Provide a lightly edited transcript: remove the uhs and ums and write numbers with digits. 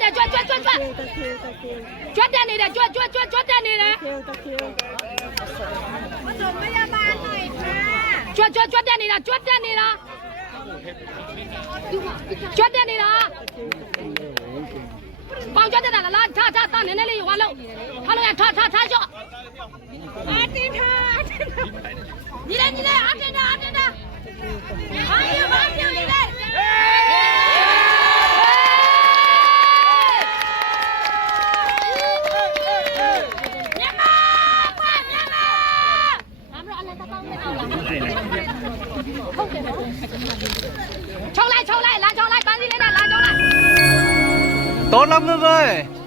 တယ်ကြွတက်နေတယ်ကြွတက်နေတယ်မတော်မရပါနိုင်ကြွတက်နေတာကြွတက်နေတာပေါင်ကြတက်တာလားထားနည်းနည်းလေးရွာလို့ထားလို့ရထားကြော့အတင်းထားညီလေးအတင်းထားဘာပြောနေလဲ冲来，把你来，来冲来。多了妹妹。